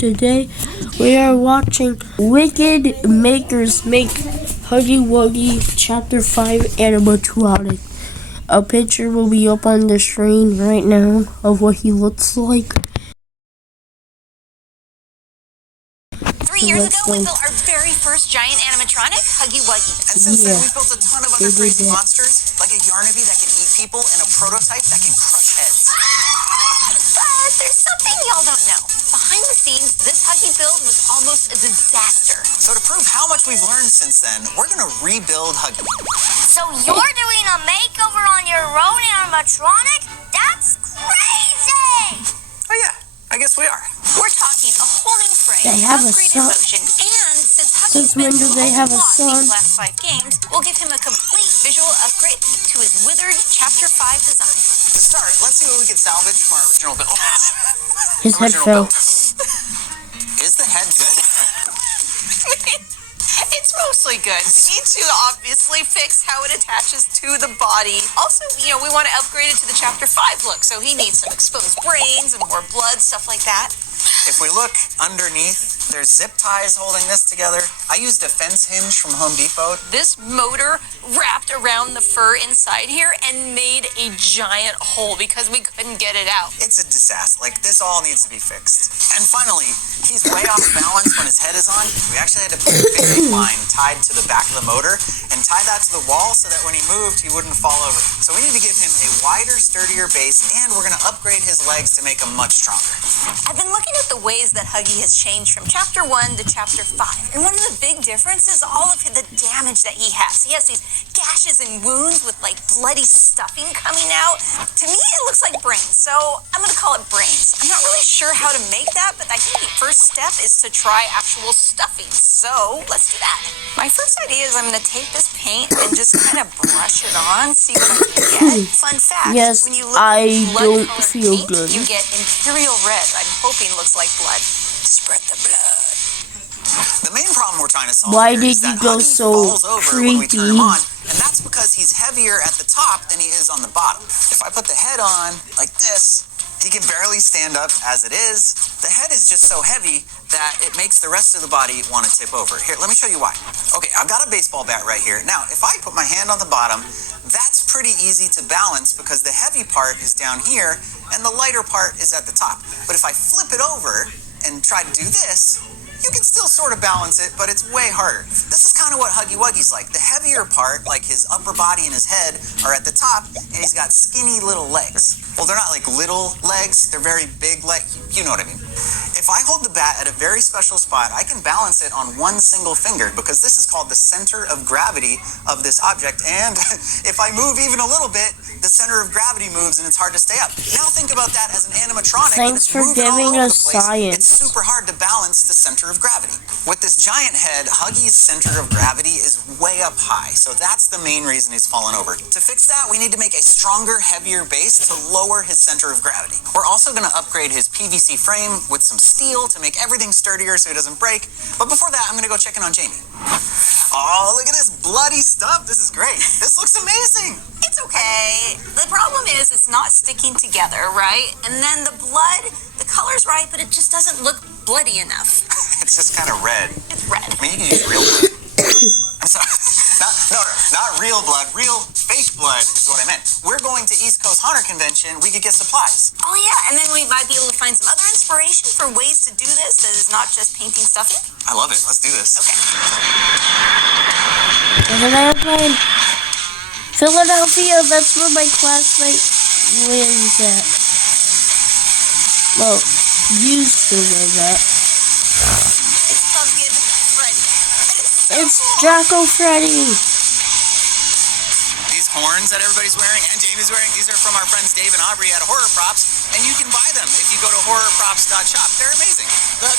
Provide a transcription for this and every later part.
Today we are watching Wicked Makers Make Huggy Wuggy Chapter 5 Animatronic. A picture will be up on the screen right now of what he looks like. 3 years ago, we built our very first giant animatronic, Huggy Wuggy. And since then, we've built a ton of other crazy monsters, like a Yarnaby that can eat people and a prototype that can crush heads. But there's something y'all don't know. Behind the scenes, this Huggy build was almost a disaster. So to prove how much we've learned since then, we're going to rebuild Huggy. So you're doing a makeover on your own animatronic? That's crazy! Oh yeah, I guess we are. We're talking a whole new frame, They have a upgraded son. motion, and since Since Huggy's when been do through they a have a lot son? these last 5 games, we'll give him a complete visual upgrade to his withered Chapter 5 design. To start, let's see what we can salvage from our original build. His head fell. Is the head good? It's mostly good. We need to obviously fix how it attaches to the body. Also, we want to upgrade it to the Chapter 5 look, so he needs some exposed brains and more blood, stuff like that. If we look underneath, there's zip ties holding this together. I used a fence hinge from Home Depot. This motor wrapped around the fur inside here and made a giant hole because we couldn't get it out. It's a disaster. Like, this all needs to be fixed. And finally, he's way off balance when his head is on. We actually had to put a fishing line tied to the back of the motor and tie that to the wall so that when he moved, he wouldn't fall over. So we need to give him a wider, sturdier base, and we're going to upgrade his legs to make him much stronger. I've been looking at the ways that Huggy has changed from Chapter 1 to Chapter 5. And one of the big differences is all of the damage that he has. He has these gashes and wounds with like bloody stuffing coming out. To me, it looks like brains, so I'm going to call it brains. I'm not really sure how to make that, but I think the first step is to try actual stuffing. So let's do that. My first idea is I'm going to take this paint and just kind of brush it on, see what I can get. Fun fact, Yes, when you look I at don't blood-colored feel paint, good. you get imperial red. I'm hoping looks like blood. Spread the blood. The main problem we're trying to solve Why here did is you that go Huggy so falls over when we turn him creepy? on, and that's because he's heavier at the top than he is on the bottom. If I put the head on like this, he can barely stand up as it is. The head is just so heavy that it makes the rest of the body want to tip over. Here, let me show you why. Okay, I've got a baseball bat right here. Now, if I put my hand on the bottom, that's pretty easy to balance because the heavy part is down here and the lighter part is at the top. But if I flip it over and try to do this, you can still sort of balance it, but it's way harder. This is kind of what Huggy Wuggy's like. The heavier part, like his upper body and his head, are at the top, and he's got skinny little legs. Well, they're not like little legs, they're very big legs. You know what I mean. If I hold the bat at a very special spot, I can balance it on one single finger because this is called the center of gravity of this object. And if I move even a little bit, the center of gravity moves and it's hard to stay up. Now think about that as an animatronic. Thanks for giving us science. It's super hard to balance the center of gravity. With this giant head, Huggy's center of gravity is way up high, so that's the main reason he's fallen over. To fix that, we need to make a stronger, heavier base to lower his center of gravity. We're also going to upgrade his PVC frame with some steel to make everything sturdier so he doesn't break. But before that, I'm going to go check in on Jamie. Oh, look at this bloody stuff. This is great. This looks amazing. It's okay. The problem is it's not sticking together, right? And then the blood, the color's right, but it just doesn't look bloody enough. It's just kind of red. It's red. I mean, you can use real blood. I'm sorry. Not real blood. Real fake blood is what I meant. We're going to East Coast Hunter Convention. We could get supplies. Oh yeah, and then we might be able to find some other inspiration for ways to do this that is not just painting stuff in. I love it. Let's do this. Okay. There's an airplane. Philadelphia, that's where my classmate lives at. Well, used to live at. It's Pumpkin Freddy. It's Jacko Freddy. These horns that everybody's wearing and Jamie's wearing, these are from our friends Dave and Aubrey at Horror Props, and you can buy them if you go to horrorprops.shop. They're amazing. Look.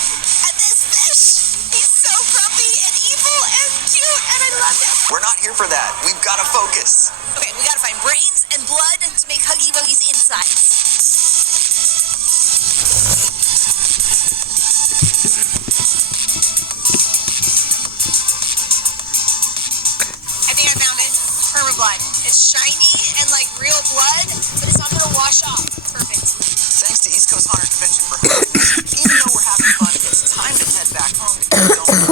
And this fish, he's so grumpy and evil and cute, and I love him. We're not here for that. We've got to focus. Okay, we gotta find brains and blood to make Huggy Wuggy's insides. I think I found it. Perma blood. It's shiny and like real blood, but it's not gonna wash off. Perfect. Thanks to East Coast Hunter Convention for hosting this. Even though we're having fun, it's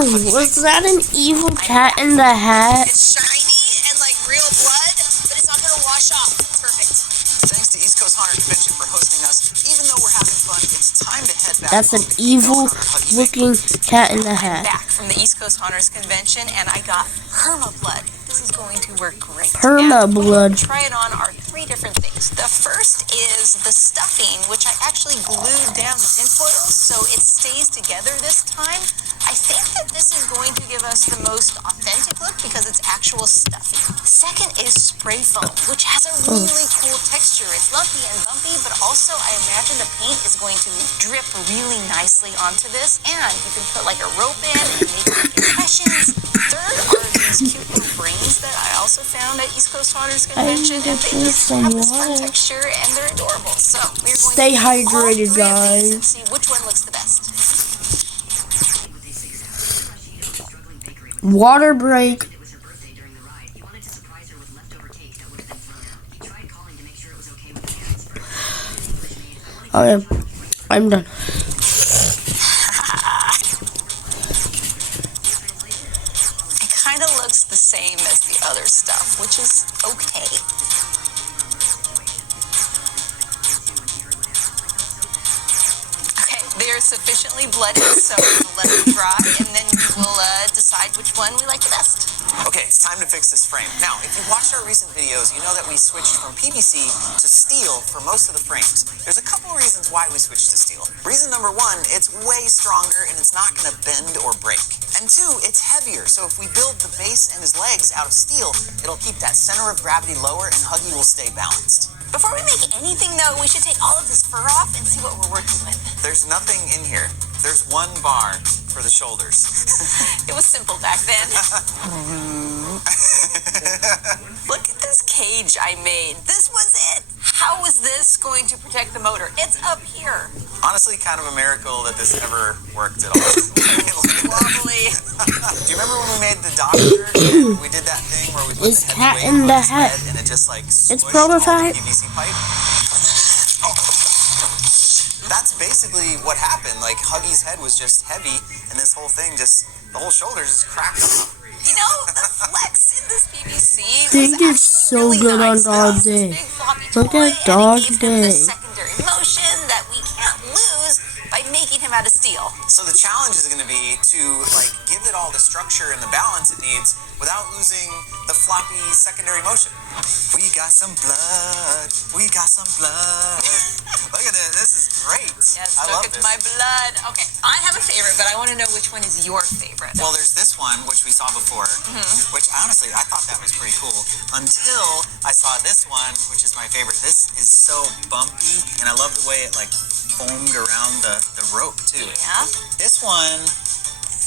Was that an evil cat in the hat? It's shiny and like real blood, but it's not gonna wash off. It's perfect. Thanks to East Coast Haunter Convention for hosting us. Even though we're having fun, it's time to head back. That's an evil looking cat in the hat. Back from the East Coast Haunters Convention, and I got Perma Blood. This is going to work great. Perma blood. Try it on are 3 different things. The first is the stuffing, which I actually glued down the tinfoil so it stays together this time. I think that this is going to give us the most authentic look because it's actual stuffing. Second is spray foam, which has a really cool texture. It's lumpy and bumpy, but also I imagine the paint is going to drip really nicely onto this, and you can put like a rope in and make impressions. Third are these cute little brains that I also found at East Coast Haunters Convention, and they just have this fun texture and they're adorable. So we're going Stay to hydrated, all 3 of these guys. and see which one looks the best. Water break. Okay, I'm done. It kind of looks the same as the other stuff, which is okay. Okay, they're sufficiently bloody, so we'll let them dry, and then we will decide which one we like the best. Okay, it's time to fix this frame. Now, if you watched our recent videos, you know that we switched from PVC to steel for most of the frames. There's a couple reasons why we switched to steel. Reason number 1, it's way stronger and it's not going to bend or break. And 2, it's heavier, so if we build the base and his legs out of steel, it'll keep that center of gravity lower and Huggy will stay balanced. Before we make anything, though, we should take all of this fur off and see what we're working with. There's nothing in here. There's 1 bar for the shoulders. It was simple back then. Look at this cage I made. This was it. How is this going to protect the motor? It's up here. Honestly, kind of a miracle that this ever worked at all. Wobbly. Do you remember when we made the doctor? We did that thing where we put It's the cat heavy weight in on the his hat. head and it just like It's smushed all the prototype. PVC pipe. That's basically what happened. Like Huggy's head was just heavy, and this whole thing the whole shoulder just cracked off. You know, the flex in this PVC Think was it's so really good on nice. Dog This Day. big floppy Look toy, at and Dog it gave him the Day. secondary motion that we can't lose by making him out of steel. So the challenge is going to be to like give it all the structure and the balance it needs without losing the floppy secondary motion. We got some blood. We got some blood. Look at this. This is great. Yes, I look love at this. my blood. Okay, I have a favorite, but I want to know which one is your favorite. Well, there's this one, which we saw before, which honestly, I thought that was pretty cool until I saw this one, which is my favorite. This is so bumpy, and I love the way it like foamed around the rope too. Yeah. This one,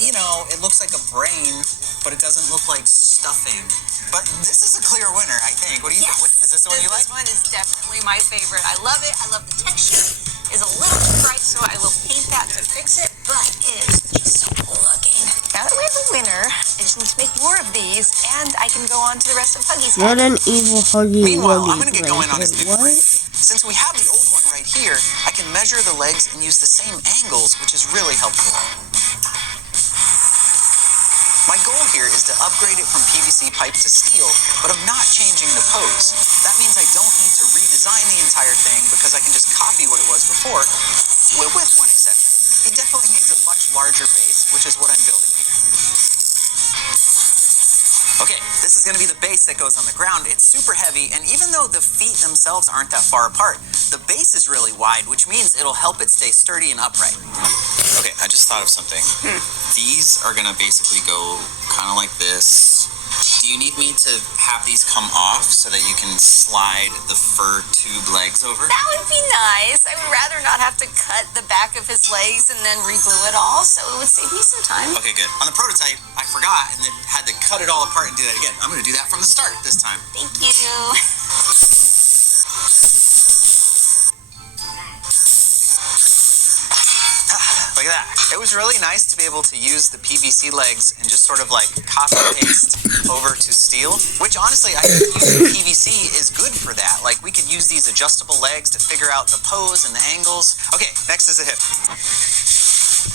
you know, it looks like a brain, but it doesn't look like stuffing. But this is a clear winner, I think. What do you think? Is this the one you like? This one is definitely my favorite. I love it. I love the texture. It's a little too bright, so I will paint that to fix it, but it is just so cool looking. Now that we have a winner, I just need to make more of these, and I can go on to the rest of Huggy's head. What an evil Huggy Meanwhile, Wuggy I'm gonna get brain. going on his new What? frame. Since we have the old one right here, I can measure the legs and use the same angles, which is really helpful. My goal here is to upgrade it from PVC pipe to steel, but I'm not changing the pose. That means I don't need to redesign the entire thing because I can just copy what it was before, with one exception. He definitely needs a much larger base, which is what I'm building here. Okay, this is going to be the base that goes on the ground. It's super heavy, and even though the feet themselves aren't that far apart, the base is really wide, which means it'll help it stay sturdy and upright. Okay, I just thought of something. These are going to basically go kind of like this. Do you need me to have these come off so that you can slide the fur tube legs over? That would be nice. I would rather not have to cut the back of his legs and then re-glue it all, so it would save me some time. Okay, good. On the prototype, I forgot and then had to cut it all apart and do that again. I'm going to do that from the start this time. Thank you. Look at that. It was really nice to be able to use the PVC legs and just sort of like copy paste over to steel, which honestly I think using PVC is good for that. Like we could use these adjustable legs to figure out the pose and the angles. Okay, next is a hip.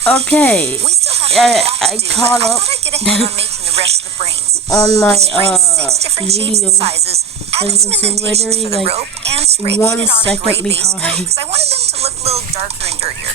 Okay, We still have I to do, caught but I up thought I'd get ahead on making the rest of the brains. on my We sprayed 6 different shapes video. and sizes, added some It's indentations for the literally like rope, and spray 1 painted on a second gray base coat behind. because I wanted them to look a little darker and dirtier.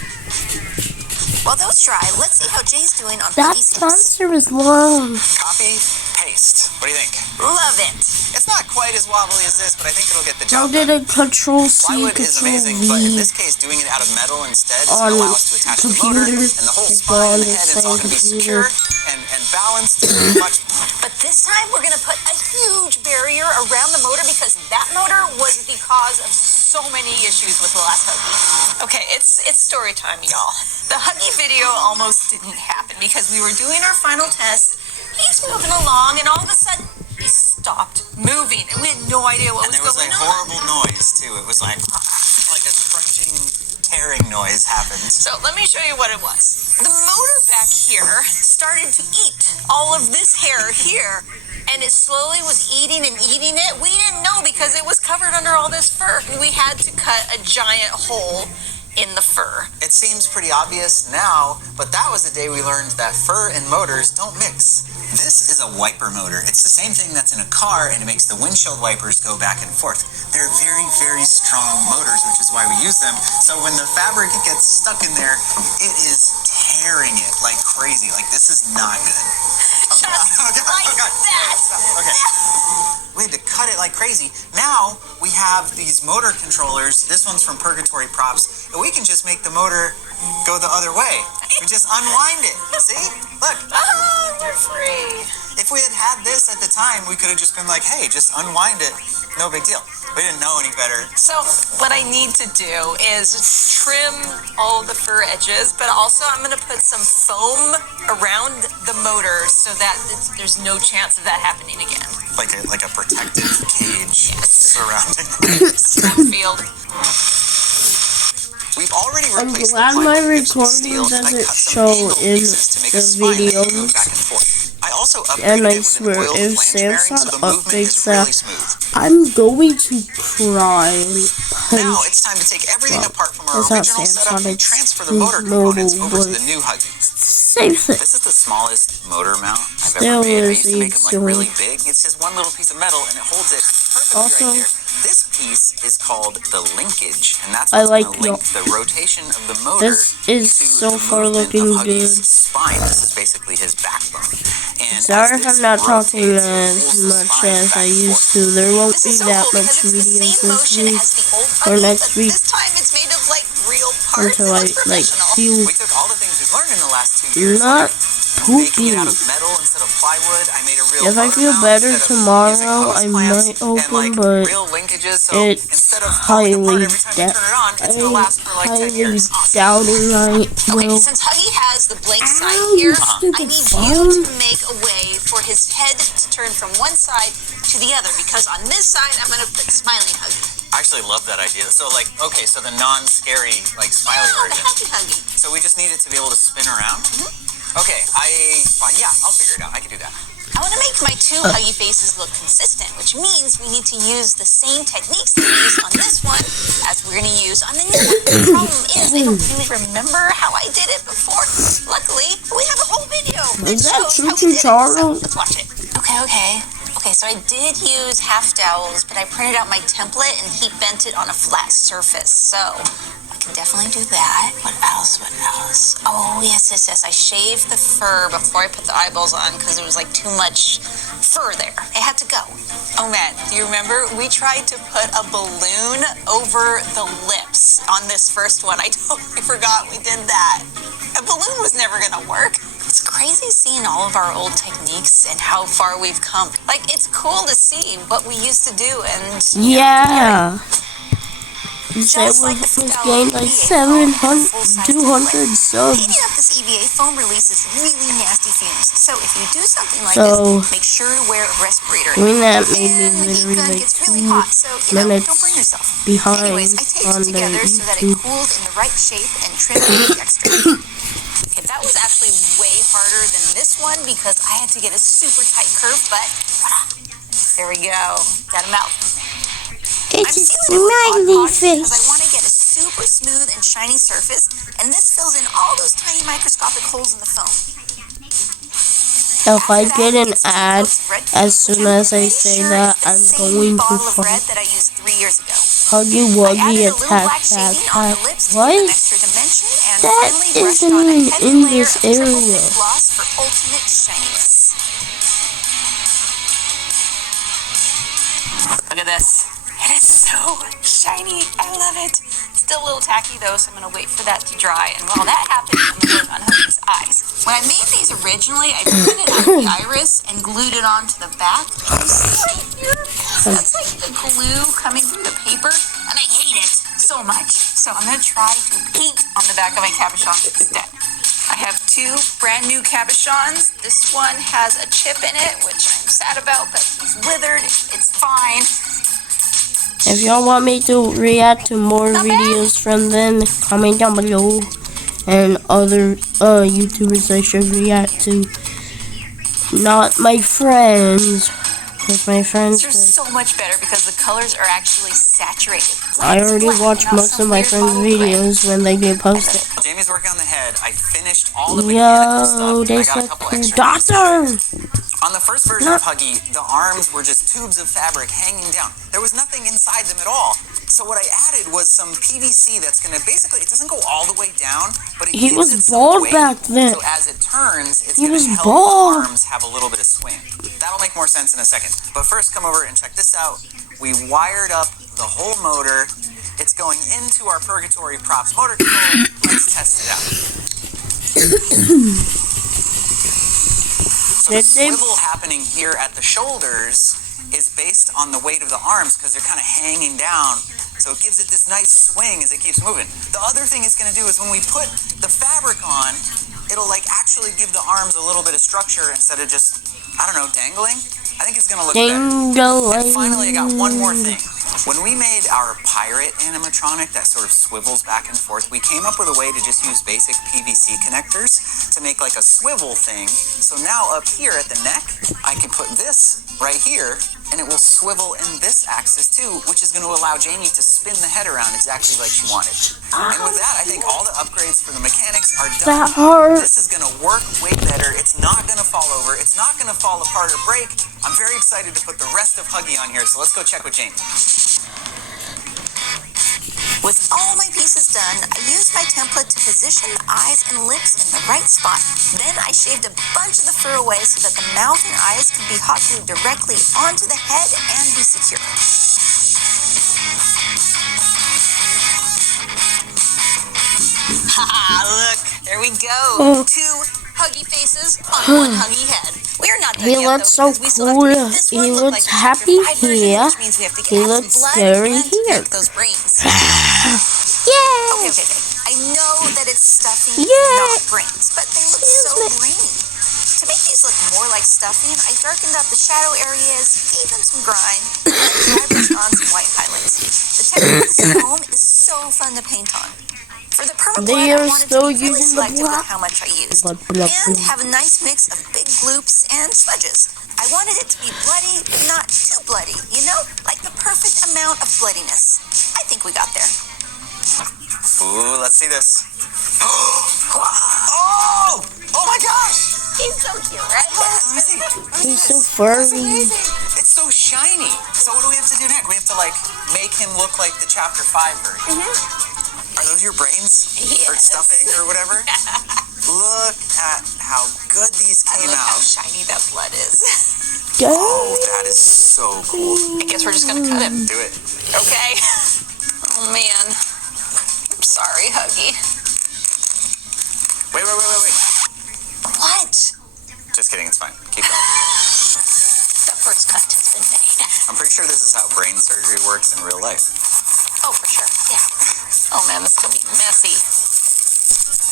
While those dry, let's see how Jay's doing on That Huggy's hips. sponsor is long. Copy, paste. What do you think? Love it. It's not quite as wobbly as this, but I think it'll get the How job did done. it Control C, Plywood is Control amazing, but in V this case, doing it out of metal instead is on going to allow us to attach the motor, computer? and the whole It's spine on and the the head is same all going to be computer. secure and balanced much. But this time we're going to put a huge barrier around the motor because that motor was the cause of so many issues with the last Huggy. Okay, it's story time, y'all. The Huggy video almost didn't happen because we were doing our final test. He's moving along, and all of a sudden, he stopped moving, and we had no idea what And was there was going a on. horrible noise, too. It was like a crunching, tearing noise happened. So let me show you what it was. The motor back here started to eat all of this hair here, and it slowly was eating and eating it. We didn't know because it was covered under all this fur. We had to cut a giant hole in the fur. It seems pretty obvious now, but that was the day we learned that fur and motors don't mix. This is a wiper motor. It's the same thing that's in a car, and it makes the windshield wipers go back and forth. They're very, very strong motors, which is why we use them. So when the fabric gets stuck in there, it is tearing it like crazy. Like, this is not good. Just like that. Okay. We had to cut it like crazy. Now we have these motor controllers. This one's from Purgatory Props. And we can just make the motor go the other way. We just unwind it. See? Look. Ah, we're free. If we had had this at the time, we could have just been like, hey, just unwind it. No big deal. We didn't know any better. So what I need to do is trim all the fur edges, but also I'm going to put some foam around the motor so that there's no chance of that happening again. Like a protective cage surrounding Field. We've already I'm replaced glad the my plywood with recording steel, and I doesn't cut some show angled in pieces to make the a spine that can videos. move back and forth. I also And upgraded I it with swear, an oiled if flange bearing, so Samsung the movement updates is that, really smooth. I'm going to cry. Now it's time to take everything apart from our It's not original setup Samsung, and it's transfer the motor components over to mobile, the new Huggy. Same thing. This is the smallest motor mount I've Still ever made. I is used to make them like easily. really big. It's just one little piece of metal and it holds it perfectly Also, right there. This piece is called the linkage, and that's I what's like going to link the rotation of the motor This is to so the far movement looking of Huggy's good. spine. This is basically his backbone. And Sorry as I'm this not talking rotates, it as pulls the much spine as back I and used forth. to. There won't This be is so that cool much because it's the videos same this motion week as the old or Huggy, next but week this time it's made of like real parts. until It I looks like professional. feel We took all the things we've learned in the last 2 years. not Making poopy. it out of metal instead of plywood. I made a real If I motor feel mount better instead of tomorrow, using hose I clamps might and open, like but real linkages. So it's instead of falling apart highly every time you turn it on, it's gonna last for like 10 highly years. doubting I Okay, will. since Huggy has the blank side Ow, here, you I stupid need phone. you to make a way for his head to turn from one side to the other, because on this side, I'm going to put Smiling Huggy. I actually love that idea. So like, okay, so the non-scary, like smiley Yeah, the version. Happy Huggy. So we just need it to be able to spin around? Okay, yeah, I'll figure it out. I can do that. I want to make my two Huggy faces look consistent, which means we need to use the same techniques that we use on this one as we're going to use on the new one. The problem is I don't really remember how I did it before. Luckily, we have a whole video that Is that shows how we Choo did it. Choo So let's watch it. Okay, so I did use half dowels, but I printed out my template and heat bent it on a flat surface. So I can definitely do that. What else? Oh, yes. I shaved the fur before I put the eyeballs on because there was like too much fur there. It had to go. Oh man, do you remember? We tried to put a balloon over the lips on this first one. I totally forgot we did that. A balloon was never gonna work. It's crazy seeing all of our old techniques and how far we've come. Like, it's cool to see what we used to do and... Yeah. Just like the It's Fidel gained like EVA foam 200 subs. Heating up this EVA foam releases really nasty fumes. So if you do something like So, this, make sure to wear a respirator. doing that made me And the heat literally gun like gets 2 really hot, so, minutes don't burn yourself. behind Anyways, I taped on it the together so that it YouTube. cooled in the right shape and trimmed the extra. Okay, that was actually way harder than this one because I had to get a super tight curve, but there we go. Got him out. It's I'm a sealing it with Mod smiley Podge because I face. want to get a super smooth and shiny surface, and this fills in all those tiny microscopic holes in the foam. If I After get that, an it's 2 ad coats of red as paint, soon which I'm as I pretty say sure that, is the I'm same going to bottle of find red that I used 3 years ago. Huggy I Wuggy added a little attack black shading on the lips to give What? them extra dimension, and That finally brushed isn't on a even heavy in layer this of triple area. thick gloss for ultimate shininess. Look at this. It is so shiny. I love it. Still a little tacky though, so I'm going to wait for that to dry. And while that happens, I'm going to work on Huggy's eyes. When I made these originally, I printed out the iris and glued it onto the back. You see right here? That's like the glue coming through the paper, and I hate it so much. So I'm going to try to paint on the back of my cabochons instead. I have 2 brand new cabochons. This one has a chip in it, which I'm sad about, but he's withered. It's fine. If y'all want me to react to more videos from them, comment down below. And other YouTubers I should react to. Not my friends. Because my friends... They're so much better because the colors are actually saturated. I already watched most of my friends' videos when they get posted. Jamie's working on the head. I finished all the mechanical stuff. Yo, I they got a said couple cool extra doctor! On the first version of Huggy, the arms were just tubes of fabric hanging down. There was nothing inside them at all. So what I added was some PVC that's going to basically, it doesn't go all the way down, but it He gives was it some bald weight. back then. So as it turns, it's He going was to help bald. the arms have a little bit of swing. That'll make more sense in a second. But first, come over and check this out. We wired up the whole motor. It's going into our Purgatory Props motor controller. Let's test it out. So the swivel happening here at the shoulders is based on the weight of the arms because they're kind of hanging down. So it gives it this nice swing as it keeps moving. The other thing it's going to do is when we put the fabric on, it'll like actually give the arms a little bit of structure instead of just, I don't know, dangling. I think it's going to look better. And finally, I got one more thing. When we made our pirate animatronic that sort of swivels back and forth, we came up with a way to just use basic PVC connectors to make like a swivel thing. So now up here at the neck, I can put this right here, and it will swivel in this axis too, which is going to allow Jamie to spin the head around exactly like she wanted. And with that, I think all the upgrades for the mechanics are done. That hurt. This is going to work way better. It's not going to fall over. It's not going to fall apart or break. I'm very excited to put the rest of Huggy on here, so let's go check with Jamie. With all my pieces done, I used my template to position the eyes and lips in the right spot. Then I shaved a bunch of the fur away so that the mouth and eyes could be hot glued directly onto the head and be secure. Haha, look, there we go. 2 Huggy faces on 1 Huggy head. We're not done He yet, looks though, so because we still have to cool. make this one He look looks like the happy Chapter 5 version, here. which means we have to He add looks some blood scary and here. make those brains. Yay! Okay. I know that it's stuffing, Yay! not brains, but they look so brainy. To make these look more like stuffing, I darkened up the shadow areas, gave them some grind, and then brushed on some white highlights. The texture of this foam is so fun to paint on. For the perma They blood, I are wanted still to be really using the selective black. with how much I used, Black. and have a nice mix of big gloops and smudges. I wanted it to be bloody, but not too bloody, you know? Like the perfect amount of bloodiness. I think we got there. Ooh, let's see this. Oh! Oh my gosh! He's so cute, right? Let me see. He's so furry. It's so shiny. So what do we have to do next? We have to like make him look like the Chapter 5 version. Are those your brains? Yes. Or stuffing or whatever? Look at how good these came Look how out. shiny that blood is. Oh, that is so cool. I guess we're just gonna cut him. Do it. Okay. Oh man. I'm sorry, Huggy. Wait. What? Just kidding, it's fine. Keep going. The first cut has been made. I'm pretty sure this is how brain surgery works in real life. Oh, for sure. Yeah. Oh man, this is gonna be messy.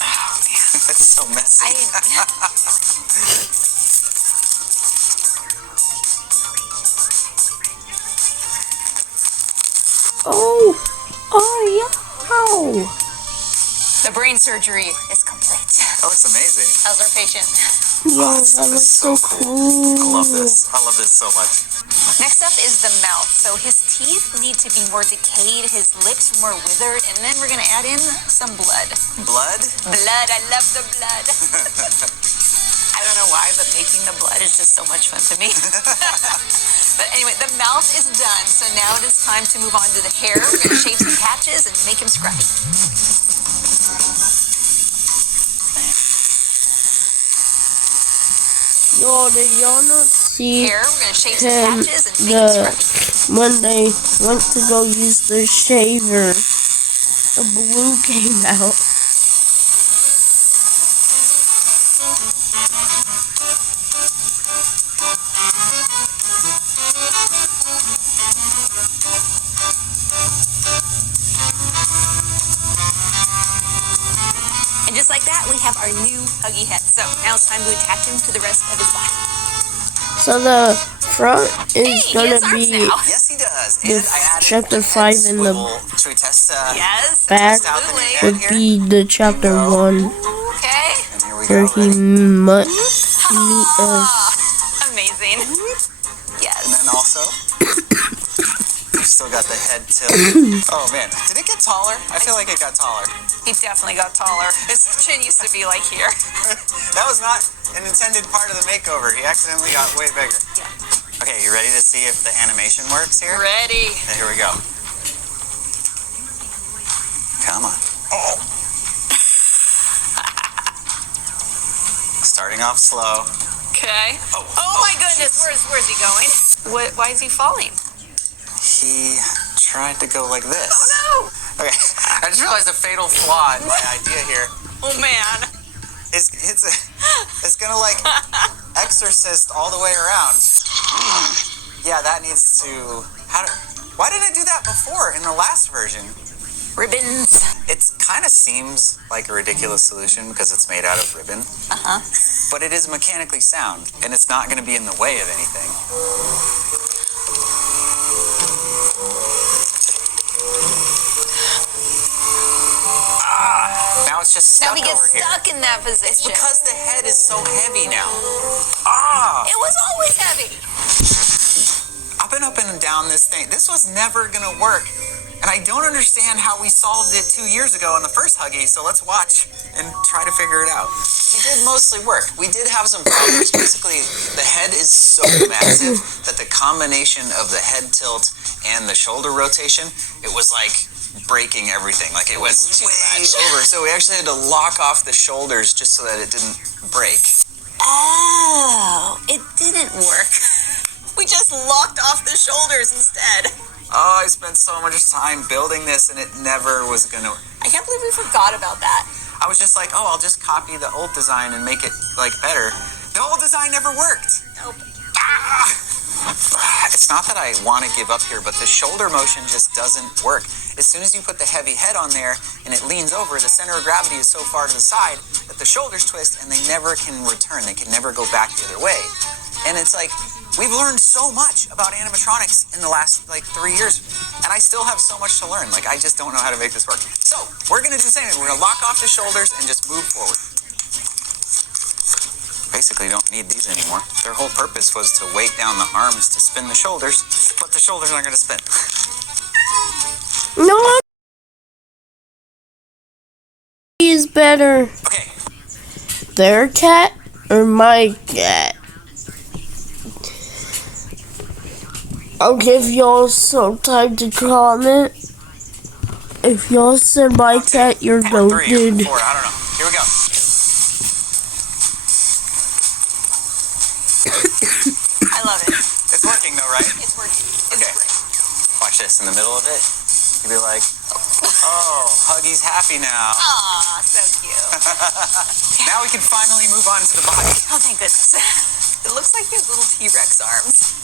Oh man, that's so messy. Oh, The brain surgery is complete. That looks amazing. How's our patient? yeah. Yo, This that stuff is looks so so cool. cool. I love this. I love this so much. Next up is the mouth. So his teeth need to be more decayed, his lips more withered, and then we're gonna add in some blood. Blood? Blood, I love the blood. I don't know why, but making the blood is just so much fun to me. But anyway, the mouth is done, so now it is time to move on to the hair. We're gonna shave some patches and make him scruffy. Yo, did y'all not see Hair, we're gonna shave some patches and make him scruffy. when they went to go use the shaver, the blue came out? And just like that, we have our new Huggy head. So now it's time to attach him to the rest of his body. So the front is Hey, he gonna has arms be now. Yes, he does. the And I added chapter the head 5 and the swivel. Should we test? Yes, back test out the new absolutely. head would here? be the chapter Bingo. 1 Okay. And here we where go. he Ready? must meet us. Ah, amazing. Yes. And then also, we've still got the head tilt. Oh man, did it get taller? I feel like it got taller. He definitely got taller. His chin used to be like here. That was not an intended part of the makeover. He accidentally got way bigger. Yeah. Okay, you ready to see if the animation works here? Ready. Okay, here we go. Come on. Oh. Starting off slow. Okay. Oh my goodness, where's he going? Why is he falling? He tried to go like this. Oh Okay, I just realized a fatal flaw in my idea here. no! Oh man. It's gonna like exorcist all the way around. Yeah, that needs to. Why didn't I do that before in the last version? Ribbons. It kind of seems like a ridiculous solution because it's made out of ribbon. Uh-huh. But it is mechanically sound, and it's not going to be in the way of anything. Now it's just stuck Now he gets over here. stuck in that It's position. because the head is so heavy now. It was always heavy. Up and down this thing. This was never going to work. And I don't understand how we solved it 2 years ago in the first Huggy, so let's watch and try to figure it out. It did mostly work. We did have some problems. Basically, the head is so massive that the combination of the head tilt and the shoulder rotation, it was like breaking everything. Like it was way over. So we actually had to lock off the shoulders just so that it didn't break. Oh, it didn't work. We just locked off the shoulders instead. Oh, I spent so much time building this and it never was going to... I can't believe we forgot about that. I was just like, oh, I'll just copy the old design and make it, like, better. The old design never worked. Nope. It's not that I want to give up here, but the shoulder motion just doesn't work. As soon as you put the heavy head on there and it leans over, the center of gravity is so far to the side that the shoulders twist and they never can return. They can never go back the other way. And it's like, we've learned so much about animatronics in the last, 3 years, and I still have so much to learn. Like, I just don't know how to make this work. So, we're going to do the same thing. We're going to lock off the shoulders and just move forward. Basically, don't need these anymore. Their whole purpose was to weight down the arms to spin the shoulders, but the shoulders aren't going to spin. No, is better. Okay. Their cat or my cat? I'll give y'all some time to comment. If y'all said my cat, you're 3 or goated. 4, I don't know. Here we go. I love it. It's working though, right? It's working. It's Okay. great. Watch this. In the middle of it, you'll be like, oh, Huggy's happy now. Aw, so cute. Now we can finally move on to the body. Oh, thank goodness. It looks like he has little T-Rex arms.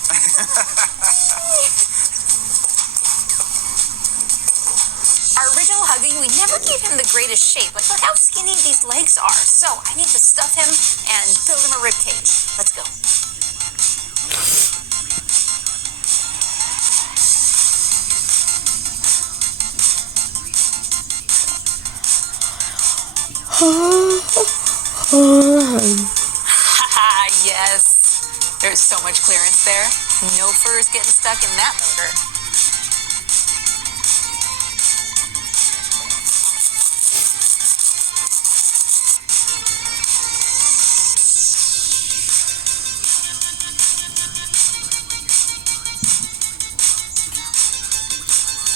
Our original Huggy, we never gave him the greatest shape. Like, look how skinny these legs are. So I need to stuff him and build him a rib cage. Let's go. Haha, yes. There's so much clearance there. No furs getting stuck in that motor.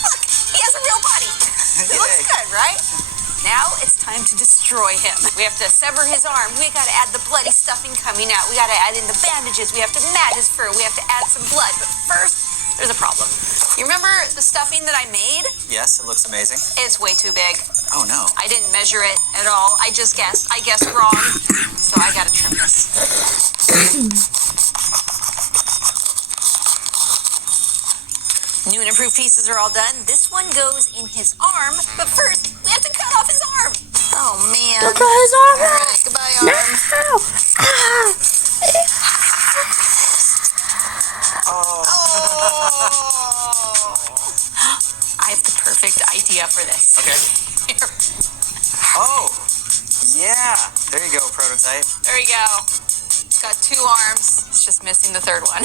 Look, he has a real body. It looks good, right? Now it's time to destroy him. We have to sever his arm. We gotta add the bloody stuffing coming out. We gotta add in the bandages. We have to mat his fur. We have to add some blood. But first, there's a problem. You remember the stuffing that I made? Yes, it looks amazing. It's way too big. Oh no. I didn't measure it at all. I just guessed. I guessed wrong. So I gotta trim this. New and improved pieces are all done. This one goes in his arm, but first we have to cut off his arm. Oh man. Look at his arm. All right, goodbye, arm. No. Oh. I have the perfect idea for this. Okay. Here. Oh. Yeah. There you go, prototype. There we go. It's got two arms. It's just missing the third one.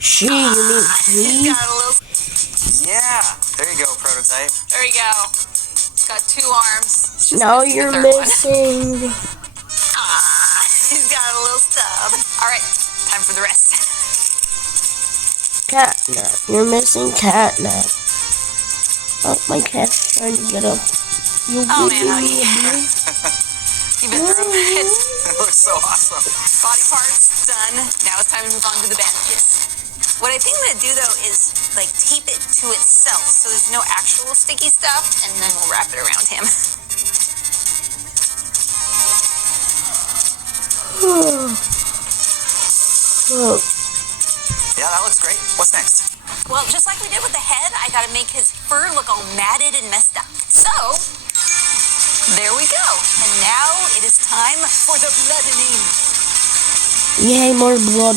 She, you mean He's he? got a little. Yeah. There you go, prototype. There we go. It's got two arms. It's just Now missing you're the third one. missing. He's got a little stub. All right, time for the rest. Catnap. You're missing catnap. Oh, my cat's trying to get up. You Oh, give man, me a beer? You've been through it. It looks so awesome. Body parts done. Now it's time to move on to the bandages. What I think I'm gonna do though is like tape it to itself so there's no actual sticky stuff, and then we'll wrap it around him. Oh, Yeah, that looks great. What's next? Well, just like we did with the head, I gotta make his fur look all matted and messed up. So, there we go. And now it is time for the bloodening. yay, more blood.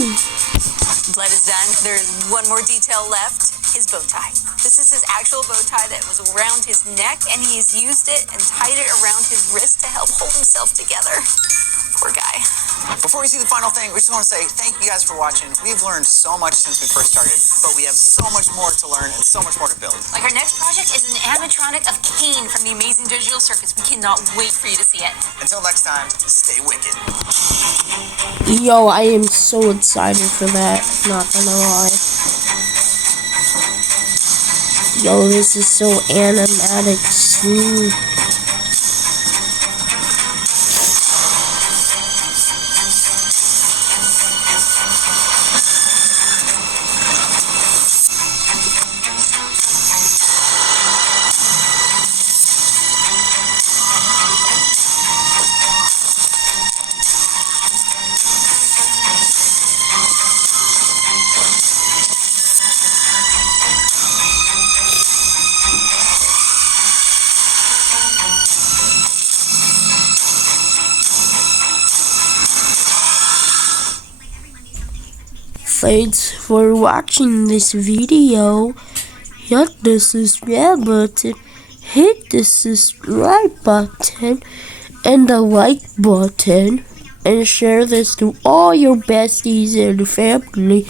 Blood is done. There is one more detail left, his bow tie. This is his actual bow tie that was around his neck, and he's used it and tied it around his wrist to help hold himself together. Poor guy. Before we see the final thing, we just want to say thank you guys for watching. We've learned so much since we first started, but we have so much more to learn and so much more to build. Like our next project is an animatronic of Kane from the Amazing Digital Circus. We cannot wait for you to see it. Until next time, stay wicked. Yo, I am so excited for that. Not gonna lie. Yo, this is so animatic soon. Thanks for watching this video. Hit the subscribe button, hit the subscribe button, and the like button, and share this to all your besties and family.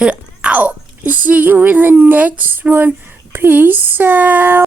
And I'll see you in the next one. Peace out.